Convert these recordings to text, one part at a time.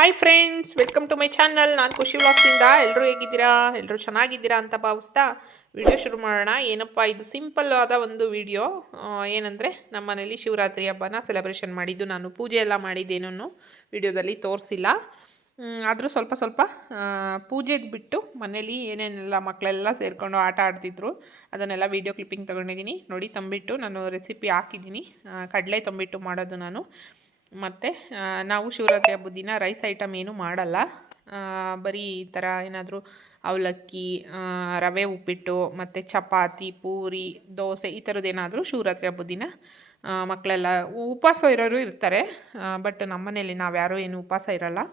Hi friends, welcome to my channel. ನಾನು ಖುಷಿ ವ್ಲಾಗ್ಸಿಂದ. ಎಲ್ಲರೂ ಹೇಗಿದ್ದೀರಾ? ಎಲ್ಲರೂ ಚೆನ್ನಾಗಿದ್ದೀರಾ ಅಂತ ಭಾವಿಸ್ತಾ ವಿಡಿಯೋ ಶುರು ಮಾಡೋಣ. ಏನಪ್ಪ ಇದು ಸಿಂಪಲ್ ಆದ ಒಂದು ವಿಡಿಯೋ. ಏನಂದರೆ ನಮ್ಮ ಮನೇಲಿ ಶಿವರಾತ್ರಿ ಹಬ್ಬನ ಸೆಲೆಬ್ರೇಷನ್ ಮಾಡಿದ್ದು. ನಾನು ಪೂಜೆ ಎಲ್ಲ ಮಾಡಿದ್ದೇನೂ ವಿಡಿಯೋದಲ್ಲಿ ತೋರಿಸಿಲ್ಲ. ಆದರೂ ಸ್ವಲ್ಪ ಪೂಜೆದು ಬಿಟ್ಟು ಮನೇಲಿ ಏನೇನೆಲ್ಲ ಮಕ್ಕಳೆಲ್ಲ ಸೇರಿಕೊಂಡು ಆಟ ಆಡ್ತಿದ್ರು ಅದನ್ನೆಲ್ಲ ವೀಡಿಯೋ ಕ್ಲಿಪ್ಪಿಂಗ್ ತೊಗೊಂಡಿದ್ದೀನಿ. ನೋಡಿ, ತಂಬಿಟ್ಟು ನಾನು ರೆಸಿಪಿ ಹಾಕಿದ್ದೀನಿ. ಕಡಲೆ ತಂಬಿಟ್ಟು ಮಾಡೋದು ನಾನು. ಮತ್ತು ನಾವು ಶಿವರಾತ್ರಿ ಹಬ್ಬದ ದಿನ ರೈಸ್ ಐಟಮ್ ಏನೂ ಮಾಡಲ್ಲ. ಬರೀ ಈ ಥರ ಏನಾದರೂ ಅವಲಕ್ಕಿ, ರವೆ ಉಪ್ಪಿಟ್ಟು ಮತ್ತು ಚಪಾತಿ, ಪೂರಿ, ದೋಸೆ ಈ ಥರದ್ದೇನಾದರೂ ಶಿವರಾತ್ರಿ ಹಬ್ಬದ ದಿನ ಮಕ್ಕಳೆಲ್ಲ ಉಪವಾಸ ಇರೋರು ಇರ್ತಾರೆ. ಬಟ್ ನಮ್ಮ ಮನೇಲಿ ನಾವು ಯಾರೂ ಏನು ಉಪವಾಸ ಇರೋಲ್ಲ.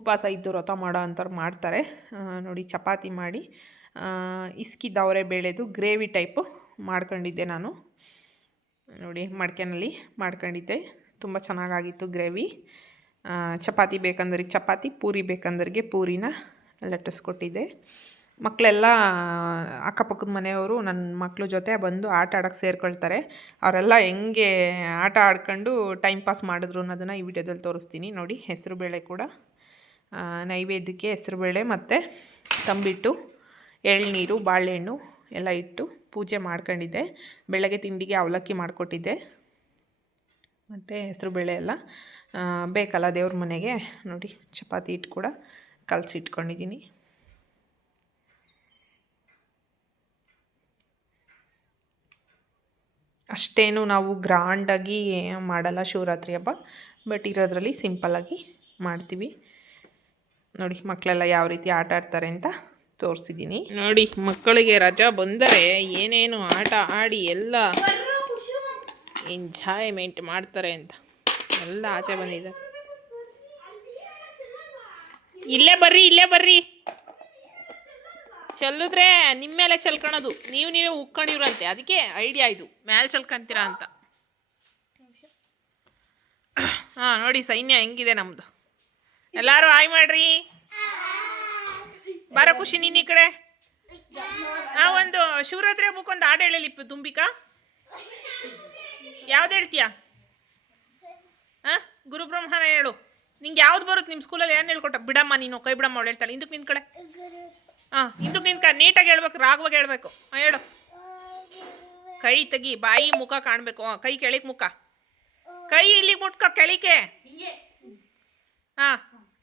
ಉಪವಾಸ ಇದ್ದು ವ್ರತ ಮಾಡೋ ಅಂಥವ್ರು ಮಾಡ್ತಾರೆ. ನೋಡಿ, ಚಪಾತಿ ಮಾಡಿ ಇಸ್ಕಿದ್ದವರೆ ಬೇಳೆದು ಗ್ರೇವಿ ಟೈಪು ಮಾಡ್ಕೊಂಡಿದ್ದೆ ನಾನು. ನೋಡಿ, ಮಡಿಕೆನಲ್ಲಿ ಮಾಡ್ಕೊಂಡಿದ್ದೆ. ತುಂಬ ಚೆನ್ನಾಗಾಗಿತ್ತು ಗ್ರೇವಿ. ಚಪಾತಿ ಬೇಕಂದ್ರಿಗೆ ಚಪಾತಿ, ಪೂರಿ ಬೇಕಂದ್ರಿಗೆ ಪೂರಿನ ಲಟ್ಟಿಸ್ಕೊಟ್ಟಿದ್ದೆ. ಮಕ್ಕಳೆಲ್ಲ ಅಕ್ಕಪಕ್ಕದ ಮನೆಯವರು ನನ್ನ ಮಕ್ಕಳ ಜೊತೆ ಬಂದು ಆಟ ಆಡೋಕ್ಕೆ ಸೇರ್ಕೊಳ್ತಾರೆ. ಅವರೆಲ್ಲ ಹೆಂಗೆ ಆಟ ಆಡ್ಕೊಂಡು ಟೈಮ್ ಪಾಸ್ ಮಾಡಿದ್ರು ಅನ್ನೋದನ್ನು ಈ ವಿಡಿಯೋದಲ್ಲಿ ತೋರಿಸ್ತೀನಿ. ನೋಡಿ, ಹೆಸರುಬೇಳೆ ಕೂಡ ನೈವೇದ್ಯಕ್ಕೆ ಹೆಸರುಬೇಳೆ ಮತ್ತು ತಂಬಿಟ್ಟು, ಎಳ್ನೀರು, ಬಾಳೆಹಣ್ಣು ಎಲ್ಲ ಇಟ್ಟು ಪೂಜೆ ಮಾಡ್ಕೊಂಡಿದ್ದೆ. ಬೆಳಗ್ಗೆ ತಿಂಡಿಗೆ ಅವಲಕ್ಕಿ ಮಾಡಿಕೊಟ್ಟಿದ್ದೆ. ಮತ್ತು ಹೆಸರುಬೇಳೆ ಎಲ್ಲ ಬೇಕಲ್ಲ ದೇವ್ರ ಮನೆಗೆ. ನೋಡಿ, ಚಪಾತಿ ಹಿಟ್ಟು ಕೂಡ ಕಲಸಿಟ್ಕೊಂಡಿದ್ದೀನಿ. ಅಷ್ಟೇನು ನಾವು ಗ್ರ್ಯಾಂಡಾಗಿ ಮಾಡಲ್ಲ ಶಿವರಾತ್ರಿ ಹಬ್ಬ. ಬಟ್ ಇರೋದ್ರಲ್ಲಿ ಸಿಂಪಲ್ಲಾಗಿ ಮಾಡ್ತೀವಿ. ನೋಡಿ, ಮಕ್ಕಳೆಲ್ಲ ಯಾವ ರೀತಿ ಆಟ ಆಡ್ತಾರೆ ಅಂತ ತೋರಿಸಿದ್ದೀನಿ. ನೋಡಿ, ಮಕ್ಕಳಿಗೆ ರಜಾ ಬಂದರೆ ಏನೇನು ಆಟ ಆಡಿ ಎಲ್ಲ ಎಂಜಾಯ್ಮೆಂಟ್ ಮಾಡ್ತಾರೆ ಅಂತ ಎಲ್ಲ ಆಚೆ ಬಂದಿದೆ. ಇಲ್ಲೇ ಬರ್ರಿ ಚೆಲ್ಲಿದ್ರೆ ನಿಮ್ಮ ಮೇಲೆ ಚೆಲ್ಕೊಳೋದು. ನೀವೇ ಉಕ್ಕೊಂಡಿವ್ರಂತೆ, ಅದಕ್ಕೆ ಐಡಿಯಾ ಇದು, ಮೇಲೆ ಚೆಲ್ಕೊಂತೀರಾ ಅಂತ. ನೋಡಿ ಸೈನ್ಯ ಹೆಂಗಿದೆ ನಮ್ಮದು. ಎಲ್ಲರೂ ಹಾಯ್ ಮಾಡ್ರಿ. ಬಾರ ಖುಷಿ, ನೀನು ಈ ಕಡೆ. ಒಂದು ಶಿವರಾತ್ರಿ ಹಬ್ಬಕ್ಕೊಂದು ಹಾಡು ಹೇಳಲಿ ತುಂಬಿಕಾ. ಯಾವ್ದು ಹೇಳ್ತೀಯಾ? ಗುರುಬ್ರಹ್ಮಣ ಹೇಳು. ನಿಂಗೆ ಯಾವ್ದು ಬರುತ್ತೆ? ನಿಮ್ಮ ಸ್ಕೂಲಲ್ಲಿ ಏನು ಹೇಳ್ಕೊಟ್ಟ? ಬಿಡಮ್ಮ, ನೀನು ಕೈ ಬಿಡಮ್ಮ ಅವಳು ಹೇಳ್ತಾಳೆ. ಇಂದಕ್ಕೆ ನಿಂತ ಕಡೆ. ಇಂದಕ್ಕೆ ನಿಂತ್ಕ, ನೀಟಾಗಿ ಹೇಳ್ಬೇಕು, ರಾಗವಾಗಿ ಹೇಳ್ಬೇಕು. ಹೇಳು. ಕೈ ತೆಗಿ, ಬಾಯಿ ಮುಖ ಕಾಣಬೇಕು. ಕೈ ಕೆಳಿಗೆ, ಮುಖ ಕೈ ಇಲ್ಲಿಗೆ ಮುಟ್ಕ, ಕೆಳಿಕೆ.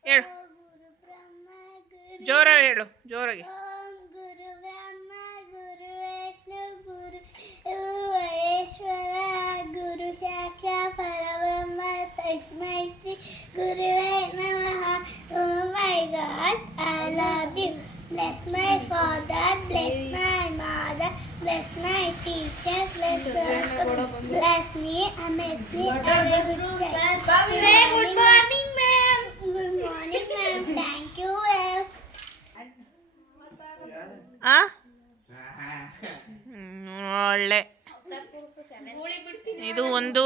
ಹೇಳು, ಜೋರಾಗಿ ಹೇಳು, ಜೋರಾಗಿ. Guru Shakya Parabrahma Tasmai Shri Guruve Namaha. Oh my God, I love you. Bless my father, bless my mother, bless my teachers, bless me and make me a very good child. Say good morning, ma'am. Good morning, ma'am. Thank you. ಒಳ್ಳೆ. ಇದು ಒಂದು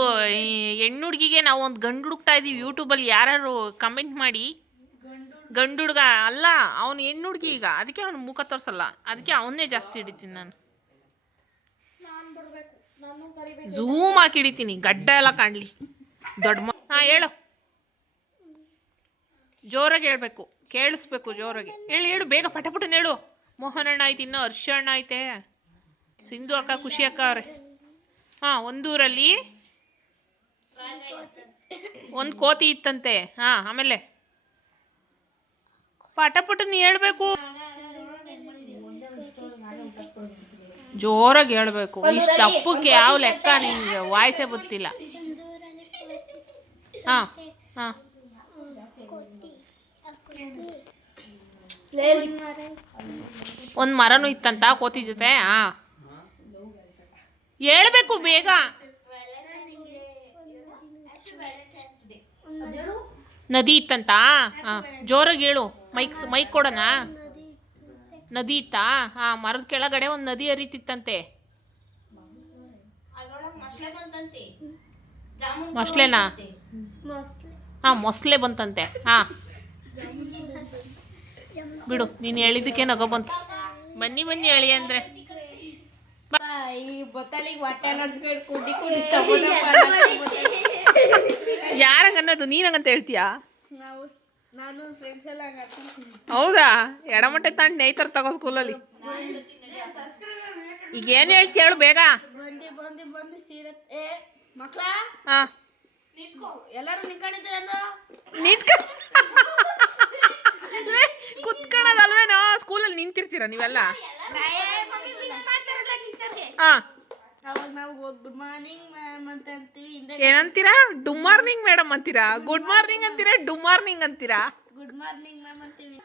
ಹೆಣ್ಣು ಹುಡುಗಿಗೆ ನಾವು ಒಂದು ಗಂಡು ಹುಡುಕ್ತಾ ಇದ್ದೀವಿ. ಯೂಟ್ಯೂಬಲ್ಲಿ ಯಾರು ಕಮೆಂಟ್ ಮಾಡಿ. ಗಂಡು ಹುಡುಗ ಅಲ್ಲ, ಅವನು ಹೆಣ್ಣು ಹುಡುಗಿ. ಈಗ ಅದಕ್ಕೆ ಅವನು ಮುಖ ತೋರಿಸಲ್ಲ, ಅದಕ್ಕೆ ಅವನ್ನೇ ಜಾಸ್ತಿ ಹಿಡಿತೀನಿ ನಾನು. ಝೂಮ್ ಹಾಕಿ ಹಿಡಿತೀನಿ, ಗಡ್ಡ ಎಲ್ಲ ಕಾಣಲಿ ದೊಡ್ಡ. ಹೇಳು, ಜೋರಾಗಿ ಹೇಳ್ಬೇಕು, ಕೇಳಿಸ್ಬೇಕು, ಜೋರಾಗಿ ಹೇಳು ಬೇಗ, ಪಟಪಟನ ಹೇಳು. ಮೋಹನ್ ಅಣ್ಣ ಆಯ್ತು, ಇನ್ನೂ ಹರ್ಷ ಅಣ್ಣ ಐತೆ, ಸಿಂಧು ಅಕ್ಕ, ಖುಷಿ ಅಕ್ಕ ಅವ್ರೆ. ಒಂದೂರಲ್ಲಿ ಒಂದು ಕೋತಿ ಇತ್ತಂತೆ. ಆಮೇಲೆ ಪಟಪಟನ ಹೇಳ್ಬೇಕು, ಜೋರಾಗಿ ಹೇಳ್ಬೇಕು. ಇಷ್ಟು ಅಪ್ಪಕ್ಕೆ ಯಾವ ಲೆಕ್ಕ ನಿಂಗೆ ವಾಯ್ಸೇ ಗೊತ್ತಿಲ್ಲ. ಒಂದು ಮರನೂ ಇತ್ತಂತ ಕೋತಿ ಜೊತೆ. ಹೇಳ್ಬೇಕು ಬೇಗ. ನದಿ ಇತ್ತಂತ. ಜೋರಾಗಿ ಹೇಳು, ಮೈಕ್ ಕೊಡೋಣ. ನದಿ ಇತ್ತಾ? ಮರದ ಕೆಳಗಡೆ ಒಂದು ನದಿ ಹರಿತಿತ್ತಂತೆ. ಮೊಸಳೆನಾ? ಮೊಸಳೆ ಬಂತಂತೆ. ಬಿಡು, ನೀನು ಹೇಳಿದ್ದಕ್ಕೆ ನಗೋ ಬಂತು. ಬನ್ನಿ ಹೇಳಿ ಅಂದರೆ ಯಾರಂಗನ್ನೋದು? ನೀನಂಗಂತ ಹೇಳ್ತೀಯಾ? ನಾನು ಫ್ರೆಂಡ್ಸ್ ಎಲ್ಲ ಹಂಗೆ ಹೌದಾ? ಎಡಮಟ್ಟೆ ತಾಂಡು ನೇಯ್ತಾರೆ ತಗೋ ಸ್ಕೂಲಲ್ಲಿ. ಈಗ ಏನು ಹೇಳ್ತಿ ಹೇಳು ಬೇಗ. ಬಂದು ಸೀರೆ ಮಕ್ಳ ಹಾಂ ಎಲ್ಲರೂ ನಿಂತ್ಕೊಂಡಿದ್ದೀರೇನು? ನಿಂತ್ಕ ಕುತ್ಕೊಳ್ಳೋದಲ್ವೇನೋ, ಸ್ಕೂಲಲ್ಲಿ ನಿಂತಿರ್ತೀರ ನೀವೆಲ್ಲ. ಹಾಂ ಅವಾಗ ನಾವು ಗುಡ್ ಮಾರ್ನಿಂಗ್ ಮ್ಯಾಮ್ ಅಂತ ಅಂತೀವಿ. ಏನಂತೀರಾ? ಡುಮ್ ಮಾರ್ನಿಂಗ್ ಮೇಡಮ್ ಅಂತೀರಾ? ಗುಡ್ ಮಾರ್ನಿಂಗ್ ಅಂತೀರಾ? ಡುಮ್ ಮಾರ್ನಿಂಗ್ ಅಂತೀರಾ? ಗುಡ್ ಮಾರ್ನಿಂಗ್ ಮ್ಯಾಮ್ ಅಂತೀವಿ.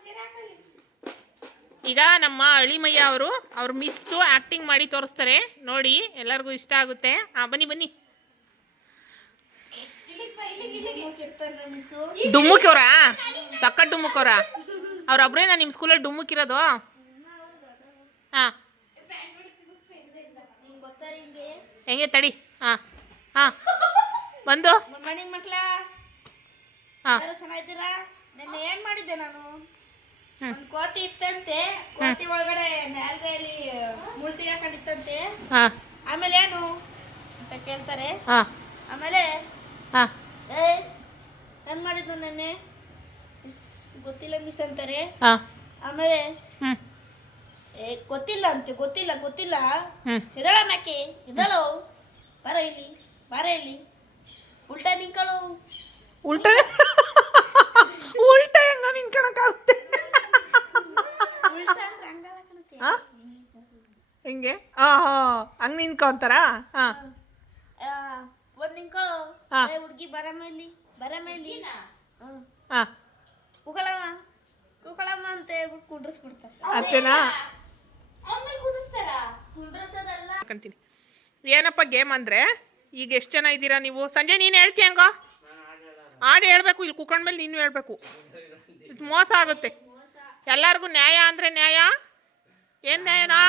ಈಗ ನಮ್ಮ ಅಳಿಮಯ್ಯ ಅವರು ಅವ್ರ ಮಿಸ್ತು ಆ್ಯಕ್ಟಿಂಗ್ ಮಾಡಿ ತೋರಿಸ್ತಾರೆ ನೋಡಿ, ಎಲ್ಲರಿಗೂ ಇಷ್ಟ ಆಗುತ್ತೆ. ಹಾಂ ಬನ್ನಿ ಬನ್ನಿ. ಡುಮ್ಮುಕ್ಕಿವ್ರಾ? ಸಕ್ಕ ಡುಮ್ಮುಕ್ಕವ್ರಾ? ಅವ್ರೊಬ್ರೇನಾ ನಿಮ್ಮ ಸ್ಕೂಲಲ್ಲಿ ಡುಮ್ಮುಕ್ಕಿರೋದು? ಹಾಂ ಹೆಂಗೆ ತಡಿ. ಹಾಂ ಹಾಂ ಬಂದು ಗುಡ್ ಮಾರ್ನಿಂಗ್ ಮಕ್ಳ, ಹಾಂ ಚೆನ್ನಾಗಿದ್ದೀರಾ? ನಿನ್ನೆ ಏನ್ ಮಾಡಿದ್ದೆ ನಾನು? ಒಂದು ಕೋತಿ ಇತ್ತಂತೆ, ಕೋತಿ ಒಳಗಡೆ ನ್ಯಾಲ್ಗೆಯಲ್ಲಿ ಮುಳ್ಸಿಗೆ ಹಾಕೊಂಡಿತ್ತಂತೆ. ಹಾಂ ಆಮೇಲೆ ಏನು ಅಂತ ಕೇಳ್ತಾರೆ. ಹಾಂ ಆಮೇಲೆ ಹಾಂ ಏನ್ ಮಾಡಿದ್ದು ನೆನ್ನೆ? ಗೊತ್ತಿಲ್ಲ ಮಿಸ್ ಅಂತಾರೆ. ಹಾಂ ಆಮೇಲೆ ಹ್ಞೂ ಗೊತ್ತಿಲ್ಲ ಅಂತೆ, ಗೊತ್ತಿಲ್ಲ ಗೊತ್ತಿಲ್ಲ. ಹ್ಞೂ ಇದಳ ಮ್ಯಾಕೆ ಇದಳೋ, ಬಾರ ಇಲ್ಲಿ ಬಾರ ಇಲ್ಲಿ, ಉಲ್ಟಾ ನಿಂಕಳು. ಉಲ್ಟ ಉಲ್ಟ ಹೆಂಗ ನಿಂತ್ಕೊಳಕ್ಕಾಗುತ್ತೆ? ಉಲ್ಟಾ ಅಂದ್ರೆ ಹಂಗಲ್ಲ ಕಣತೆ. ಹಾಂ ಹೆಂಗೆ? ಹಾಂ ಹಾಂ ಹಂಗೆ ನಿಂತ್ಕೊಂತಾರ? ಹಾಂ ಒಂದ್ ನಿಂಕಳು. ಹಾ. ಹುಡುಗಿ ಬರಮ್ಮ ಇಲ್ಲಿ, ಬರಮ್ಮ ಇಲ್ಲಿ. ಹಾಂ ಕುಗಳಮ್ಮ ಕುಗಳಮ್ಮ ಅಂತ ಹೇಳ್ಬಿಟ್ಟು ಕುಂಡ್ರಿಸ್ಬಿಡ್ತಾರೆ. ಅಷ್ಟೇನಾ? ಕುಂಡ್ರಿಸೋದಲ್ಲ. ಕಂತೀನಿ. ಏನಪ್ಪ ಗೇಮ್ ಅಂದರೆ, ಈಗ ಎಷ್ಟು ಜನ ಇದ್ದೀರಾ ನೀವು? ಸಂಜೆ ನೀನು ಹೇಳ್ತೀಯ ಹಂಗೋ? ಹಾಡು ಹೇಳ್ಬೇಕು, ಇಲ್ಲಿ ಕುತ್ಕೊಂಡ್ಮೇಲೆ ನೀನು ಹೇಳ್ಬೇಕು. ಇದು ಮೋಸ ಆಗುತ್ತೆ. ಎಲ್ಲರಿಗೂ ನ್ಯಾಯ ಅಂದರೆ ನ್ಯಾಯ. ಏನು ನ್ಯಾಯನಾ?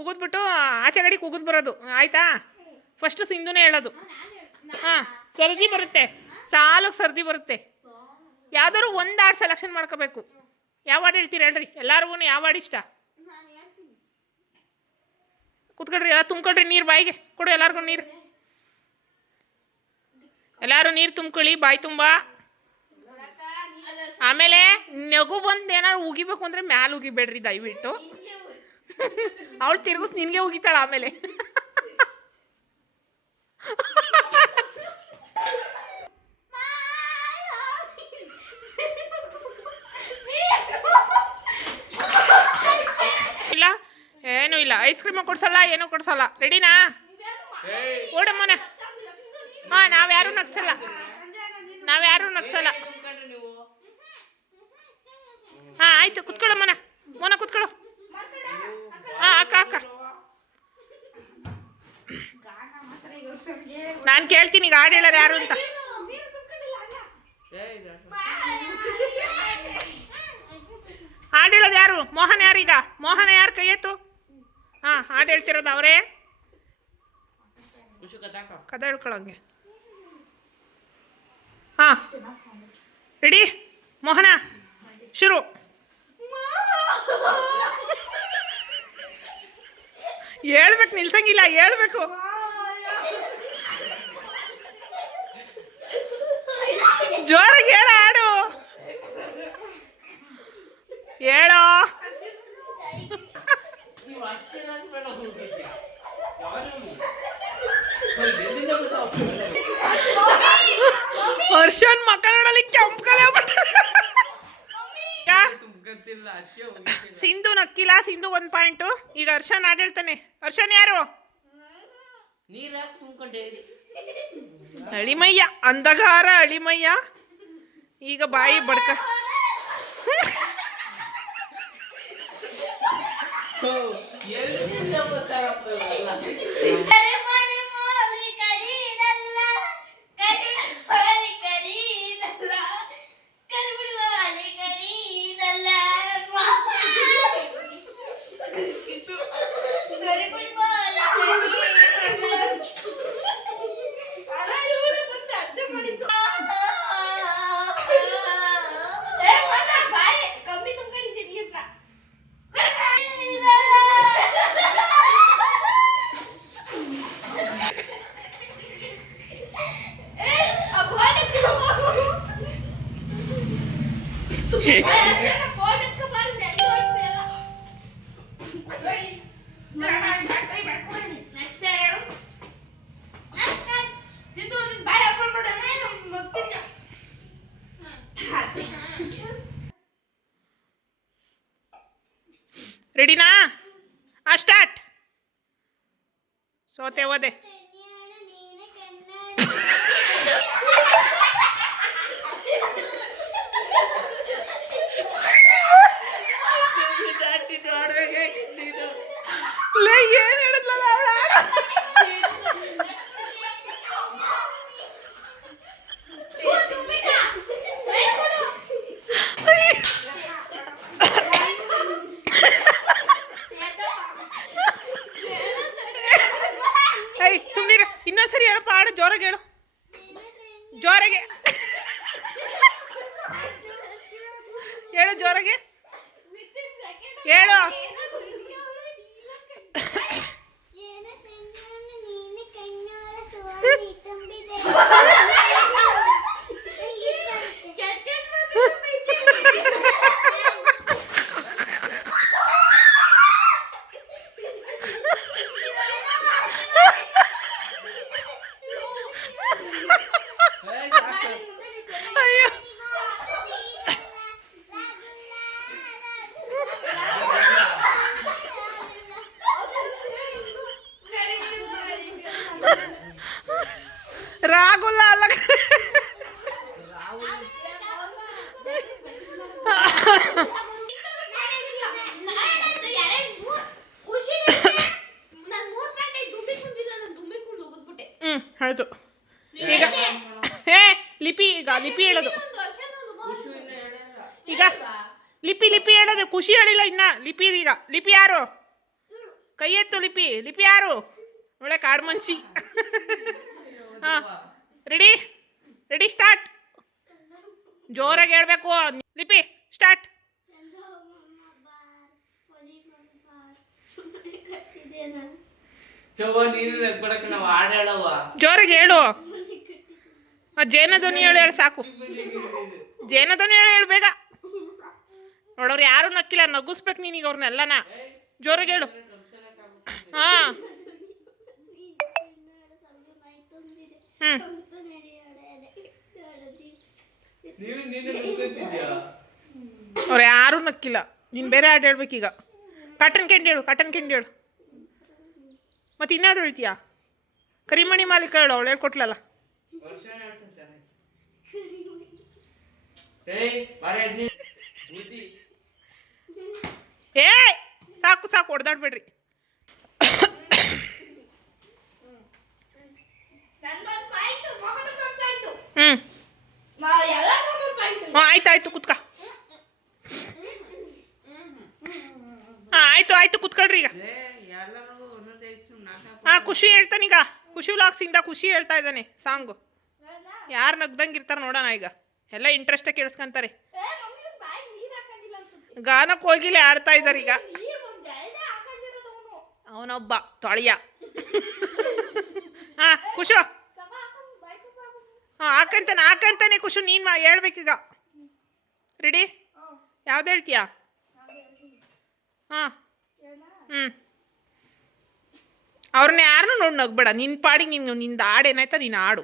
ಉಗಿದ್ಬಿಟ್ಟು ಆಚೆ ಗಡಿಗೆ ಉಗಿದ್ ಬರೋದು ಆಯಿತಾ? ಫಸ್ಟು ಸಿಂಧುನೇ ಹೇಳೋದು. ಹಾಂ ಸರ್ದಿ ಬರುತ್ತೆ, ಸಾಲು ಸರ್ದಿ ಬರುತ್ತೆ. ಯಾವ್ದಾದ್ರು ಒಂದು ಹಾಡು ಸೆಲೆಕ್ಷನ್ ಮಾಡ್ಕೋಬೇಕು. ಯಾವ ಹಾಡು ಹೇಳ್ತೀರಿ ಹೇಳ್ರಿ? ಎಲ್ಲರಿಗೂ ಯಾವ ಹಾಡು ಇಷ್ಟ? ಕುತ್ಕೊಳ್ರಿ, ಎಲ್ಲ ತುಂಬ್ಕೊಳ್ರಿ ನೀರು ಬಾಯಿಗೆ. ಕೊಡು ಎಲ್ಲರಿಗೂ ನೀರು. ಎಲ್ಲರೂ ನೀರು ತುಂಬ್ಕೊಳ್ಳಿ ಬಾಯಿ ತುಂಬ. ಆಮೇಲೆ ನಗು ಬಂದು ಏನಾದ್ರು ಉಗಿಬೇಕು ಅಂದರೆ ಮ್ಯಾಲೆ ಉಗಿಬೇಡ್ರಿ ದಯವಿಟ್ಟು. ಅವಳು ತಿರ್ಗಿಸ್ ನಿನಗೆ ಉಗಿತಾಳ ಆಮೇಲೆ. ಇಲ್ಲ ಏನೂ ಇಲ್ಲ, ಐಸ್ ಕ್ರೀಮು ಕೊಡ್ಸಲ್ಲ, ಏನೂ ಕೊಡ್ಸಲ್ಲ. ರೆಡಿನಾ? ಓಡಮ್ಮನ. ಹಾಂ ನಾವ್ಯಾರೂ ನಗ್ಸಲ್ಲ, ನಾವ್ಯಾರೂ ನಗ್ಸಲ್ಲ. ಹಾಂ ಆಯಿತು, ಕುತ್ಕೊಳ್ಳಮ್ಮನ. ಮೋನ ಕುತ್ಕೊಳ್ಳು. ಹಾಂ ಅಕ್ಕ ಅಕ್ಕ ನಾನು ಕೇಳ್ತೀನಿ ಈಗ ಹಾಡು ಹೇಳೋರು ಯಾರು ಅಂತ. ಹಾಡು ಹೇಳೋದು ಯಾರು? ಮೋಹನ್ ಯಾರೀಗ? ಮೋಹನ ಯಾರು? ಕೈ ಎತ್ತು. ಹಾಂ ಹಾಡು ಹೇಳ್ತಿರೋದು ಅವರೇ. ಕದ ಹೇಳ್ಕೊಳಂಗೆ. ಹಾಂ ರೆಡಿ ಮೋಹನ ಶುರು. ಹೇಳ್ಬೇಕು, ನಿಲ್ಸಂಗಿಲ್ಲ, ಹೇಳ್ಬೇಕು. ಜೋರಾಗಿ ಹೇಳ ಹಾಡು. ಹೇಳೋ. ಹರ್ಷನ್ ಮಕ್ಕ ನೋಡಲಿ ಕೆಂಪು ಕಲೆ ಸಿಂಧು ನಕ್ಕಿಲ್ಲ, ಸಿಂಧು 1 ಪಾಯಿಂಟು. ಈಗ ಹರ್ಷನ್ ಹಾಡು ಹೇಳ್ತಾನೆ. ಹರ್ಷನ್ ಯಾರು? ಅಳಿಮಯ್ಯ, ಅಂಧಗಾರ ಅಳಿಮಯ್ಯ. ಈಗ ಬಾಯಿ ಬಡ್ಕ. ರೆಡಿನಾ? ಸ್ಟಾರ್ಟ್. ಸೋತೆ ಹೋದೆ. ಏನು ಹೇಳಿದ್ಲಲ್ಲ ಅವಳ? ಸುಮ್ಮನೆ ಇನ್ನೊಂದ್ಸರಿ ಹೇಳಪ್ಪ, ಹಾಡು ಜೋರಾಗಿ ಹೇಳು, ಜೋರಾಗೆ ಹೇಳು, ಜೋರಾಗೆ ಹೇಳು. ರಾಗುಲ್ಲ ಅಲ್ಲ, ಆಯ್ತು. ಈಗ ಲಿಪಿ, ಈಗ ಲಿಪಿ ಹೇಳೋದು, ಈಗ ಲಿಪಿ ಹೇಳೋದು. ಖುಷಿ ಹೇಳಿಲ್ಲ ಇನ್ನ. ಲಿಪಿ ಈಗ, ಲಿಪಿ ಯಾರು? ಕೈ ಎತ್ತು. ಲಿಪಿ ಯಾರು? ಒಳ್ಳೆ ಕಾಡು ಮನ್ಸಿ. ಹಾಂ, ರೆಡಿ ಸ್ಟಾರ್ಟ್. ಜೋರಾಗಿ ಹೇಳ್ಬೇಕು. ಲಿಪಿ ಸ್ಟಾರ್ಟ್. ಜೋರಾಗಿ ಹೇಳು. ಜೇನಧ್ವನಿ ಹೇಳು ಸಾಕು. ಜೇನಧ್ವನಿ ಹೇಳು ಬೇಗ. ನೋಡೋರು ಯಾರು ನಕ್ಕಿಲ್ಲ, ನಗಿಸ್ಬೇಕು ನೀನೀಗ ಅವ್ರನ್ನೆಲ್ಲನ. ಜೋರಾಗಿ ಹೇಳು. ಹಾಂ, ಅವ್ರು ಯಾರೂ ನಕ್ಕಿಲ್ಲ. ನೀನು ಬೇರೆ ಹಾಡು ಹೇಳ್ಬೇಕೀಗ. ಕಾಟನ್ ಕ್ಯಾಂಡಿ ಹೇಳು. ಮತ್ತೆ ಇನ್ನಾದ್ರೂ ಹೇಳ್ತೀಯಾ? ಕರಿಮಣಿ ಮಾಲೀಕ ಹೇಳು, ಅವಳು ಹೇಳ್ಕೊಟ್ಲಲ್ಲ. ಏ ಸಾಕು ಹೊಡೆದಾಡ್ಬೇಡ್ರಿ. ಆಯ್ತು ಕುತ್ಕ. ಆಯ್ತು ಕುತ್ಕೊಳ್ರಿ ಈಗ. ಖುಷಿ ಹೇಳ್ತಾನೀಗ. ಖುಷಿ ವ್ಲಾಗ್ಸಿಂದ ಖುಷಿ ಹೇಳ್ತಾ ಇದ್ದಾನೆ ಸಾಂಗು. ಯಾರು ನಗ್ದಂಗೆ ಇರ್ತಾರೆ ನೋಡೋಣ ಈಗ. ಎಲ್ಲ ಇಂಟ್ರೆಸ್ಟಾಗಿ ಕೇಳಿಸ್ಕೊಂತಾರೆ. ಗಾನಕ್ಕೆ ಹೋಗಿಲ್ಲ, ಆಡ್ತಾ ಇದ್ದಾರೆ ಈಗ. ಅವನೊಬ್ಬ ತೊಳೆಯ. ಖುಷು ಹಾಕಂತಾನೆ. ಖುಷು ನೀನು ಹೇಳ್ಬೇಕೀಗ. ರೆಡಿ? ಯಾವ್ದು ಹೇಳ್ತೀಯಾ? ಅವ್ರನ್ನ ಯಾರನ್ನೂ ನೋಡಿ ನಗ್ಬೇಡ. ನಿನ್ನ ಪಾಡಿಗೆ ನಿಂದು ಹಾಡು ಏನಾಯ್ತಾ ನೀನು ಹಾಡು.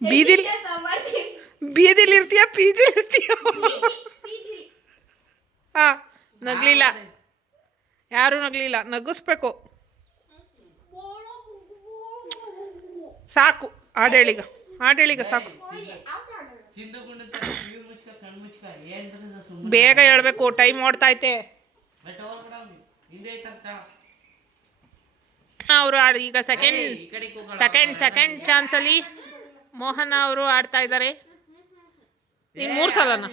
ಬೀದಿಲಿ ಇರ್ತೀಯ, ಪಿಜಿಲಿ ಇರ್ತೀಯ? ನಗ್ಲಿಲ್ಲ, ಯಾರೂ ನಗ್ಲಿಲ್ಲ. ನಗಿಸ್ಬೇಕು ಸಾಕು. ಹಾಡೇಳಿಗ ಸಾಕು. ಬೇಗ ಹೇಳ್ಬೇಕು, ಟೈಮ್ ಓಡ್ತೈತೆ. ಅವರು ಈಗ ಸೆಕೆಂಡ್ ಚಾನ್ಸಲ್ಲಿ ಮೋಹನ ಅವರು ಆಡ್ತಾ ಇದ್ದಾರೆ. ನೀನು 3 ಸಲನ?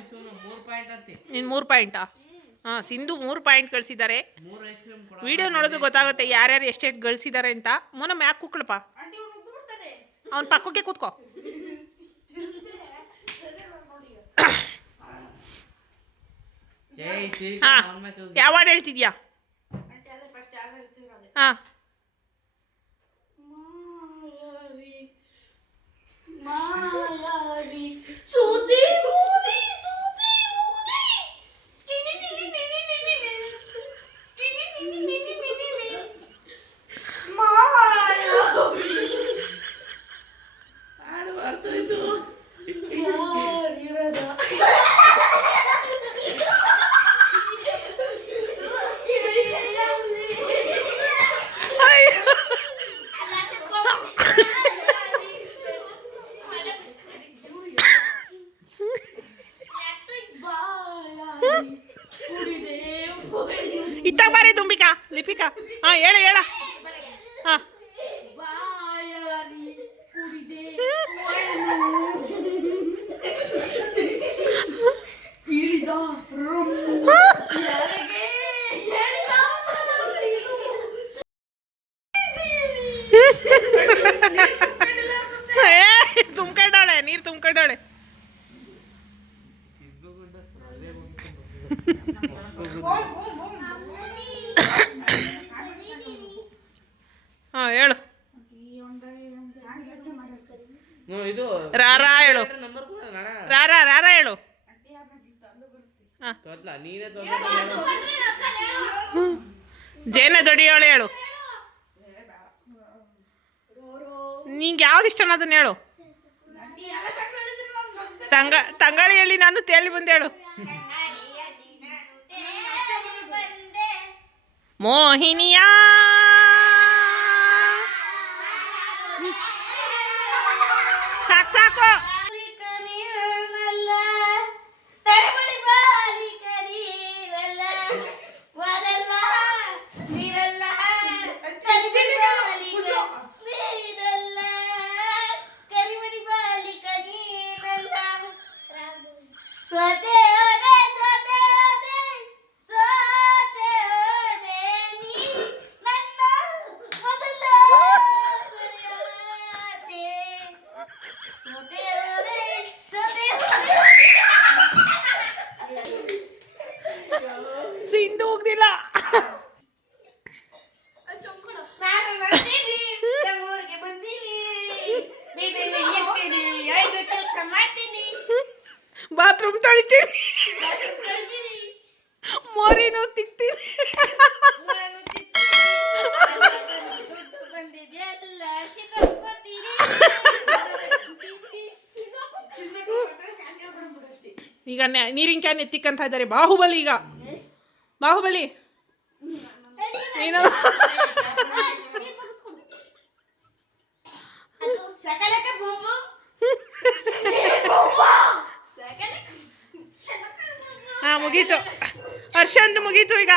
ನೀನು 3 ಪಾಯಿಂಟಾ? ಸಿಂಧು 3 ಪಾಯಿಂಟ್ ಗಳಿಸಿದ್ದಾರೆ. ವಿಡಿಯೋ ನೋಡಿದ್ರೆ ಗೊತ್ತಾಗುತ್ತೆ ಯಾರ್ಯಾರು ಎಷ್ಟೆಷ್ಟು ಗಳಿಸಿದ್ದಾರೆ ಅಂತ. ಮೋನ ಮ್ಯಾಕ್ ಕೂತ್ಕೊಳಪ್ಪ, ಅವನ ಪಕ್ಕಕ್ಕೆ ಕೂತ್ಕೋ. ಯಾವ ಹಾಡು ಹೇಳ್ತಿದ್ಯಾ? ಮಾಯಾವಿ ಸೂತಿ ಊದಿ ಸೂತಿ ಊದಿ ಟಿನಿ ಟಿನಿ ಟಿನಿ ಟಿನಿ ಟಿನಿ ಟಿನಿ ಟಿನಿ ಟಿನಿ ಮಾಯಾವಿ ಹಾಡು ಬರ್ತಾಯಿತ್ತು. ಯಾರಿರದ ಇತ್ತಾಗ ಬಾರಿ ತುಂಬಿಕಾ ಲಿಪಿಕಾ. ಹಾಂ ಹೇಳ ಹೇಳ. ಹಾಂ ತುಂಬ್ಕೊಂಡಾಳೆ, ನೀರು ತುಂಬ್ಕೊಂಡಾಳೆ. ಹಾಂ ಹೇಳು. ಇದು ರಾರಾ ಹೇಳು. ನಂಬರ್ ಕೊಡ ನಾಡ ರಾರಾ ರಾರಾ ಹೇಳು. ತೊದ್ಲ ನೀನೇ ಜೇನ ದೊಡ್ಡಿಯೋಳು ಹೇಳು. ನಿಂಗೆ ಯಾವ್ದು ಇಷ್ಟ ಅದನ್ನ ಹೇಳು. ತಂಗಾಳಿಯಲ್ಲಿ ನಾನು ತೇಲಿ ಬಂದೆ ಹೇಳು. ಮೋಹಿನಿಯಾ ಸಾಕು ಸಾಕು. ಸಿಂಧು ಹೋಗ್ದಿಲ್ಲ. ಬಾತ್ರೂಮ್ ತೊಳಿತೀನಿ, ಮೋರಿನೂ ತಿಕ್ತೀನಿ. ಈಗ ನೀರಿನ ಕ್ಯಾನ್ ಎತ್ತಿಕ್ಕಂತ ಇದ್ದಾರೆ ಬಾಹುಬಲಿ. ಈಗ ಬಾಹುಬಲಿ ನೀನು ಹಾಂ ಮುಗೀತು. ಹರ್ಷಂದು ಮುಗೀತು. ಈಗ